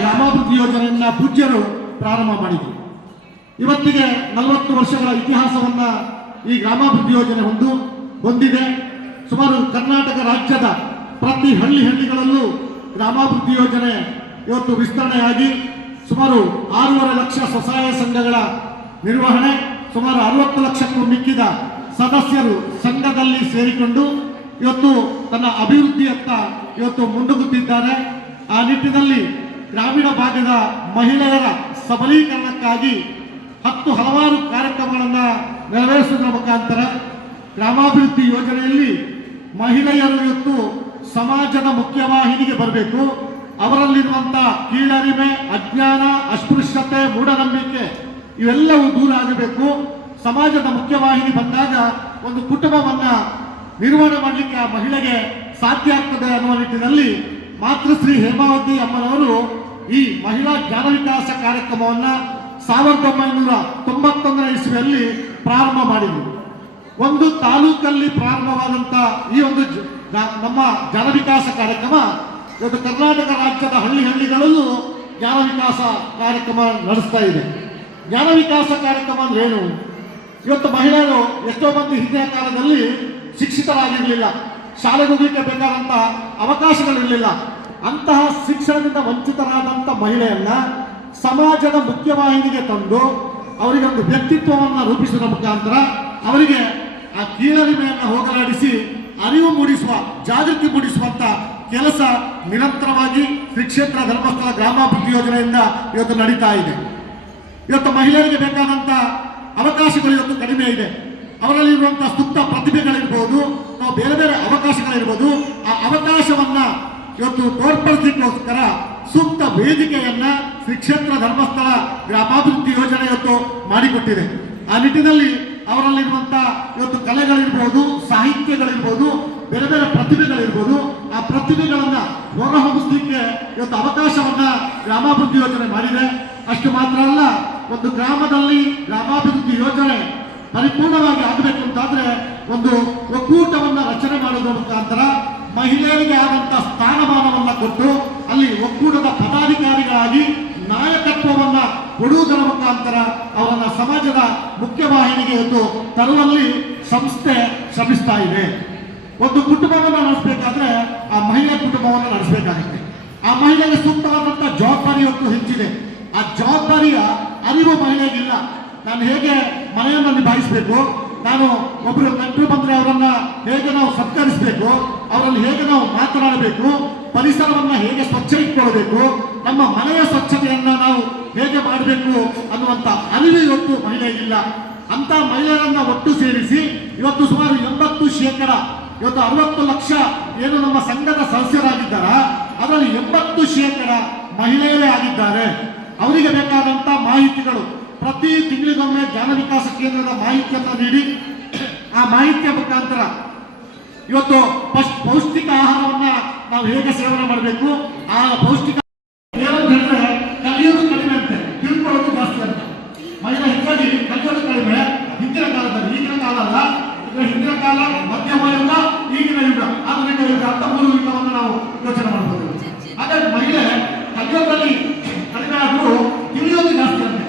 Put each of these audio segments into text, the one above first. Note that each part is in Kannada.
ಗ್ರಾಮಾಭಿವೃದ್ಧಿ ಯೋಜನೆಯನ್ನ ಪೂಜ್ಯರು ಪ್ರಾರಂಭ ಮಾಡಿದರು. ಇವತ್ತಿಗೆ ನಲವತ್ತು ವರ್ಷಗಳ ಇತಿಹಾಸವನ್ನ ಈ ಗ್ರಾಮಾಭಿವೃದ್ಧಿ ಯೋಜನೆ ಹೊಂದು ಹೊಂದಿದೆ ಸುಮಾರು ಕರ್ನಾಟಕ ರಾಜ್ಯದ ಪ್ರತಿ ಹಳ್ಳಿ ಹಳ್ಳಿಗಳಲ್ಲೂ ಗ್ರಾಮಾಭಿವೃದ್ಧಿ ಯೋಜನೆ ಇವತ್ತು ವಿಸ್ತರಣೆಯಾಗಿ ಸುಮಾರು ಆರೂವರೆ ಲಕ್ಷ ಸ್ವಸಹಾಯ ಸಂಘಗಳ ನಿರ್ವಹಣೆ, ಸುಮಾರು ಅರವತ್ತು ಲಕ್ಷಕ್ಕೂ ಮಿಕ್ಕಿದ ಸದಸ್ಯರು ಸಂಘದಲ್ಲಿ ಸೇರಿಕೊಂಡು ಇವತ್ತು ತನ್ನ ಅಭಿವೃದ್ಧಿಯತ್ತ ಇವತ್ತು ಮುಂದುಗುತ್ತಿದ್ದಾರೆ ಆ ನಿಟ್ಟಿನಲ್ಲಿ ಗ್ರಾಮೀಣ ಭಾಗದ ಮಹಿಳೆಯರ ಸಬಲೀಕರಣಕ್ಕಾಗಿ ಹತ್ತು ಹಲವಾರು ಕಾರ್ಯಕ್ರಮಗಳನ್ನು ನೆರವೇರಿಸುವುದರ ಮುಖಾಂತರ ಗ್ರಾಮಾಭಿವೃದ್ಧಿ ಯೋಜನೆಯಲ್ಲಿ ಮಹಿಳೆಯರು ಇವತ್ತು ಸಮಾಜದ ಮುಖ್ಯವಾಹಿನಿಗೆ ಬರಬೇಕು. ಅವರಲ್ಲಿರುವಂಥ ಕೀಳರಿಮೆ, ಅಜ್ಞಾನ, ಅಸ್ಪೃಶ್ಯತೆ, ಮೂಢನಂಬಿಕೆ ಇವೆಲ್ಲವೂ ದೂರ ಆಗಬೇಕು. ಸಮಾಜದ ಮುಖ್ಯವಾಹಿನಿ ಬಂದಾಗ ಒಂದು ಕುಟುಂಬವನ್ನ ನಿರ್ವಹಣೆ ಮಾಡಲಿಕ್ಕೆ ಆ ಮಹಿಳೆಗೆ ಸಾಧ್ಯ ಆಗ್ತದೆ ಅನ್ನುವ ನಿಟ್ಟಿನಲ್ಲಿ ಮಾತೃಶ್ರೀ ಹೇಮಾವತಿ ಅಮ್ಮನವರು ಈ ಮಹಿಳಾ ಜ್ಞಾನ ವಿಕಾಸ ಕಾರ್ಯಕ್ರಮವನ್ನ ಸಾವಿರದ ಒಂಬೈನೂರ ತೊಂಬತ್ತೊಂದನೇ ಇಸ್ವಿಯಲ್ಲಿ ಪ್ರಾರಂಭ ಮಾಡಿದರು. ಒಂದು ತಾಲೂಕಲ್ಲಿ ಪ್ರಾರಂಭವಾದಂಥ ಈ ಒಂದು ನಮ್ಮ ಜ್ಞಾನ ವಿಕಾಸ ಕಾರ್ಯಕ್ರಮ, ಇವತ್ತು ಕರ್ನಾಟಕ ರಾಜ್ಯದ ಹಳ್ಳಿ ಹಳ್ಳಿಗಳಲ್ಲೂ ಜ್ಞಾನ ವಿಕಾಸ ಕಾರ್ಯಕ್ರಮ ನಡೆಸ್ತಾ ಇದೆ. ಜ್ಞಾನ ವಿಕಾಸ ಕಾರ್ಯಕ್ರಮ ಏನು? ಇವತ್ತು ಮಹಿಳೆಯರು ಎಷ್ಟೋ ಮಂದಿ ಹಿಂದಿನ ಕಾಲದಲ್ಲಿ ಶಿಕ್ಷಿತರಾಗಿರಲಿಲ್ಲ. ಶಾಲೆಗೆ ಹೋಗಲಿಕ್ಕೆ ಬೇಕಾದಂಥ ಅವಕಾಶಗಳಿರಲಿಲ್ಲ. ಅಂತಹ ಶಿಕ್ಷಣದಿಂದ ವಂಚಿತರಾದಂಥ ಮಹಿಳೆಯನ್ನ ಸಮಾಜದ ಮುಖ್ಯವಾಹಿನಿಗೆ ತಂದು ಅವರಿಗೆ ಒಂದು ವ್ಯಕ್ತಿತ್ವವನ್ನು ರೂಪಿಸುವ ಮುಖಾಂತರ ಅವರಿಗೆ ಆ ಕೀಳರಿಮೆಯನ್ನು ಹೋಗಲಾಡಿಸಿ ಅರಿವು ಮೂಡಿಸುವ, ಜಾಗೃತಿ ಮೂಡಿಸುವಂತ ಕೆಲಸ ನಿರಂತರವಾಗಿ ಶ್ರೀ ಕ್ಷೇತ್ರ ಧರ್ಮಸ್ಥಳ ಗ್ರಾಮಾಭಿವೃದ್ಧಿ ಯೋಜನೆಯಿಂದ ಇವತ್ತು ನಡೀತಾ ಇದೆ. ಇವತ್ತು ಮಹಿಳೆಯರಿಗೆ ಬೇಕಾದಂತ ಅವಕಾಶಗಳು ಇವತ್ತು ಕಡಿಮೆ ಇದೆ. ಅವರಲ್ಲಿರುವಂತಹ ಸುಪ್ತ ಪ್ರತಿಭೆಗಳಿರ್ಬೋದು, ನಾವು ಬೇರೆ ಬೇರೆ ಅವಕಾಶಗಳಿರ್ಬೋದು, ಆ ಅವಕಾಶವನ್ನ ಇವತ್ತು ತೋರ್ಪಡಿಸಲಿಕ್ಕೋಸ್ಕರ ಸೂಕ್ತ ವೇದಿಕೆಯನ್ನ ಶ್ರೀ ಕ್ಷೇತ್ರ ಧರ್ಮಸ್ಥಳ ಗ್ರಾಮಾಭಿವೃದ್ಧಿ ಯೋಜನೆ ಇವತ್ತು ಮಾಡಿಕೊಟ್ಟಿದೆ. ಆ ನಿಟ್ಟಿನಲ್ಲಿ ಅವರಲ್ಲಿರುವಂತ ಇವತ್ತು ಕಲೆಗಳಿರ್ಬೋದು, ಸಾಹಿತ್ಯಗಳಿರ್ಬೋದು, ಬೇರೆ ಬೇರೆ ಪ್ರತಿಭೆಗಳಿರ್ಬೋದು, ಆ ಪ್ರತಿಭೆಗಳನ್ನ ಹೊರಹೊಮ್ಮಿಸಲಿಕ್ಕೆ ಇವತ್ತು ಅವಕಾಶವನ್ನ ಗ್ರಾಮಾಭಿವೃದ್ಧಿ ಯೋಜನೆ ಮಾಡಿದೆ. ಅಷ್ಟು ಮಾತ್ರ ಅಲ್ಲ ಒಂದು ಗ್ರಾಮದಲ್ಲಿ ಗ್ರಾಮಾಭಿವೃದ್ಧಿ ಯೋಜನೆ ಪರಿಪೂರ್ಣವಾಗಿ ಆಗಬೇಕು ಅಂತಾದ್ರೆ ಒಂದು ಒಕ್ಕೂಟವನ್ನು ರಚನೆ ಮಾಡುವುದರ ಮುಖಾಂತರ ಮಹಿಳೆಯರಿಗೆ ಆದಂತ ಸ್ಥಾನಮಾನವನ್ನು ಕೊಟ್ಟು ಅಲ್ಲಿ ಒಕ್ಕೂಟದ ಪದಾಧಿಕಾರಿಗಳಾಗಿ ನಾಯಕತ್ವವನ್ನು ಕೊಡುವುದರ ಮುಖಾಂತರ ಅವರನ್ನ ಸಮಾಜದ ಮುಖ್ಯವಾಹಿನಿಗೆ ಒಂದು ತರುವಲ್ಲಿ ಸಂಸ್ಥೆ ಶ್ರಮಿಸ್ತಾ ಇದೆ. ಒಂದು ಕುಟುಂಬವನ್ನು ನಡೆಸಬೇಕಾದ್ರೆ ಆ ಮಹಿಳೆ ಕುಟುಂಬವನ್ನು ನಡೆಸಬೇಕಾಗುತ್ತೆ. ಆ ಮಹಿಳೆಗೆ ಸೂಕ್ತವಾದಂಥ ಜವಾಬ್ದಾರಿ ಇವತ್ತು ಹೆಚ್ಚಿದೆ. ಆ ಜವಾಬ್ದಾರಿಯ ಅರಿವು ಮಹಿಳೆಗಿಲ್ಲ. ನಾನು ಹೇಗೆ ಮನೆಯನ್ನು ನಿಭಾಯಿಸಬೇಕು ನಾನು ಒಬ್ಬರು ನೆಂಟರು ಬಂದರೆ ಅವರನ್ನ ಹೇಗೆ ನಾವು ಸತ್ಕರಿಸಬೇಕು? ಅವರಲ್ಲಿ ಹೇಗೆ ನಾವು ಮಾತನಾಡಬೇಕು? ಪರಿಸರವನ್ನ ಹೇಗೆ ಸ್ವಚ್ಛ ಇಟ್ಕೊಳ್ಬೇಕು ನಮ್ಮ ಮನೆಯ ಸ್ವಚ್ಛತೆಯನ್ನು ನಾವು ಹೇಗೆ ಮಾಡಬೇಕು ಅನ್ನುವಂತ ಅರಿವು ಇವತ್ತು ಮಹಿಳೆಗಿಲ್ಲ. ಅಂತ ಮಹಿಳೆಯರನ್ನು ಒಟ್ಟು ಸೇರಿಸಿ ಇವತ್ತು ಸುಮಾರು ಎಂಬತ್ತು ಶೇಕಡ, ಇವತ್ತು ಅರವತ್ತು ಲಕ್ಷ ಏನು ನಮ್ಮ ಸಂಘದ ಸದಸ್ಯರಾಗಿದ್ದಾರ? ಅದರಲ್ಲಿ ಎಂಬತ್ತು ಶೇಕಡ ಮಹಿಳೆಯರೇ ಆಗಿದ್ದಾರೆ. ಅವರಿಗೆ ಬೇಕಾದಂತ ಮಾಹಿತಿಗಳು. ಪ್ರತಿ ತಿಂಗಳಿಗೊಮ್ಮೆ ಜ್ಞಾನ ವಿಕಾಸ ಕೇಂದ್ರದ ಮಾಹಿತಿಯನ್ನು ನೀಡಿ. ಆ ಮಾಹಿತಿಯ ಮುಖಾಂತರ ಇವತ್ತು ಪೌಷ್- ಪೌಷ್ಟಿಕ ಆಹಾರವನ್ನ ನಾವು ಹೇಗೆ ಸೇವನೆ ಮಾಡಬೇಕು? ಆ ಪೌಷ್ಟಿಕ ಕಲಿಯೋದು ಕಡಿಮೆ ಅಂತೆ. ತಿಳ್ಕೊಳ್ಳೋದು ಜಾಸ್ತಿ ಅಂತ. ಮಹಿಳೆ ಹೆಚ್ಚಾಗಿ ಕಲಿಯೋದು ಕಡಿಮೆ. ಹಿಂದಿನ ಕಾಲದಲ್ಲಿ, ಈಗಿನ ಕಾಲ ಅಲ್ಲ. ಹಿಂದಿನ ಕಾಲ ಮಧ್ಯಮ ಯುಗ, ಈಗಿನ ಯುಗ. ಆಧುನಿಕ ಯುಗ ಅಂತ ಮೂರು ನಾವು ಯೋಚನೆ ಮಾಡಬಹುದು ಹಾಗಾಗಿ ಮಹಿಳೆ ಕಲಿಯೋದ್ರಲ್ಲಿ ಕಡಿಮೆ ಆದರೂ ತಿಳಿಯೋದು ಜಾಸ್ತಿ ಅಂತೆ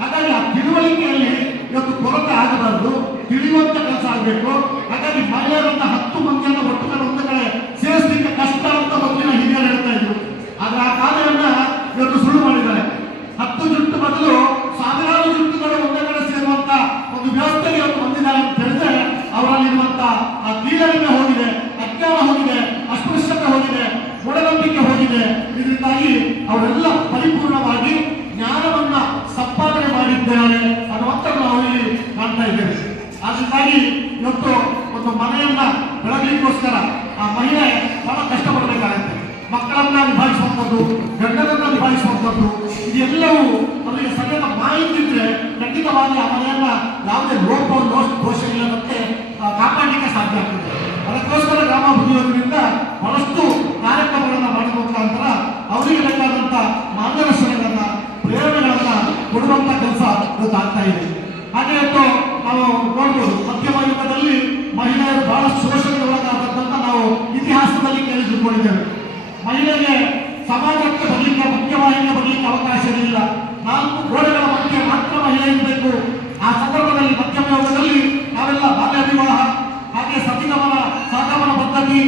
ಹಾಗಾಗಿ ಆ ತಿಳುವಳಿಕೆಯಲ್ಲಿ ಇವತ್ತು ಕೊರತೆ ಆಗಬಾರದು ತಿಳಿಯುವಂತ ಕೆಲಸ ಆಗಬೇಕು. ಹಾಗಾಗಿ ಮಹಿಳೆಯರನ್ನ ಹತ್ತು ಮಂದಿಯನ್ನ ಒಟ್ಟು ಕಡೆ ಒಂದು ಕಡೆ ಸೇರಿಸಲಿಕ್ಕೆ ಕಷ್ಟ ಅಂತ ಮೊದಲಿನ ಹಿರಿಯರು ಹೇಳ್ತಾ ಇದ್ರು. ಆದ್ರೆ ಆ ಕಾರ್ಯವನ್ನ ಇವತ್ತು ಸುಳ್ಳು ಮಾಡಿದ್ದಾರೆ. ಹತ್ತು ಜುಟ್ಟು ಬದಲು ಸಾವಿರಾರು ಜುಟ್ಟುಗಳು ಒಂದೇ ಕಡೆ ಸೇರುವಂತ ಒಂದು ವ್ಯವಸ್ಥೆಗೆ ಇವತ್ತು ಬಂದಿದ್ದಾರೆ ಅಂತ ಹೇಳಿದ್ರೆ ಅವರಲ್ಲಿರುವಂತ ಆ ಕೀಳರಿಮೆ ಅದರಿಂದಾಗಿ ಇವತ್ತು ಒಂದು ಮನೆಯನ್ನ ಬೆಳಗಲಿಕ್ಕೋಸ್ಕರ ಆ ಮಹಿಳೆ ಬಹಳ ಕಷ್ಟಪಡಬೇಕಾಗುತ್ತೆ. ಮಕ್ಕಳನ್ನ ನಿಭಾಯಿಸುವಂಥದ್ದು, ಗಂಡನನ್ನ ನಿಭಾಯಿಸುವಂಥದ್ದು, ಇದೆಲ್ಲವೂ ಅವರಿಗೆ ಸರಿಯಾದ ಮಾಹಿತಿ ಇದ್ರೆ ಖಂಡಿತವಾಗಿ ಆ ಮನೆಯನ್ನ ಯಾವುದೇ ಲೋಪ ದೋಷ ಇಲ್ಲದಂತೆ ಕಾಪಾಡಲಿಕ್ಕೆ ಸಾಧ್ಯ ಆಗ್ತದೆ. ಅದಕ್ಕೋಸ್ಕರ ಗ್ರಾಮಾಭಿವೃದ್ಧಿ ಯೋಜನೆಯಿಂದ ಬಹಳಷ್ಟು ಕಾರ್ಯಕ್ರಮಗಳನ್ನ ಮಾಡುವ ಮುಖಾಂತರ ಅವರಿಗೆ ಬೇಕಾದಂತ ಮಾರ್ಗದರ್ಶನಗಳನ್ನ, ಪ್ರೇರಣೆಗಳನ್ನ ಕೊಡುವಂತ ಕೆಲಸ ಇವತ್ತು ಆಗ್ತಾ ಇದೆ ಹಾಗೆ ಇವತ್ತು ನಾವು ನೋಡ್ಬೋದು ಮಧ್ಯಮ ಯುಗದಲ್ಲಿ ಬಹಳಷ್ಟು ಶೋಷಣೆಗೆ ಒಳಗಾದದ್ದನ್ನ ನಾವು ತಿಳ್ಕೊಂಡಿದ್ದೇವೆ ಮಹಿಳೆಗೆ ಸಮಾಜಕ್ಕೆ ಬರಲಿಕ್ಕೆ ಮುಖ್ಯವಾಹಿನಿಗೆ ಬರಲಿಕ್ಕೆ ಅವಕಾಶ ಇರಲಿಲ್ಲ ನಾಲ್ಕು ಗೋಡೆಗಳ ಮಧ್ಯೆ ಮಾತ್ರ ಮಹಿಳೆ ಇರಬೇಕು. ಆ ಸಂದರ್ಭದಲ್ಲಿ ಮಧ್ಯಮ ಯುಗದಲ್ಲಿ ನಾವೆಲ್ಲ ಬಾಲ್ಯ ವಿವಾಹ ಹಾಗೆ ಸತಿಗಮನ ಸಾಗಮನ ಪದ್ಧತಿ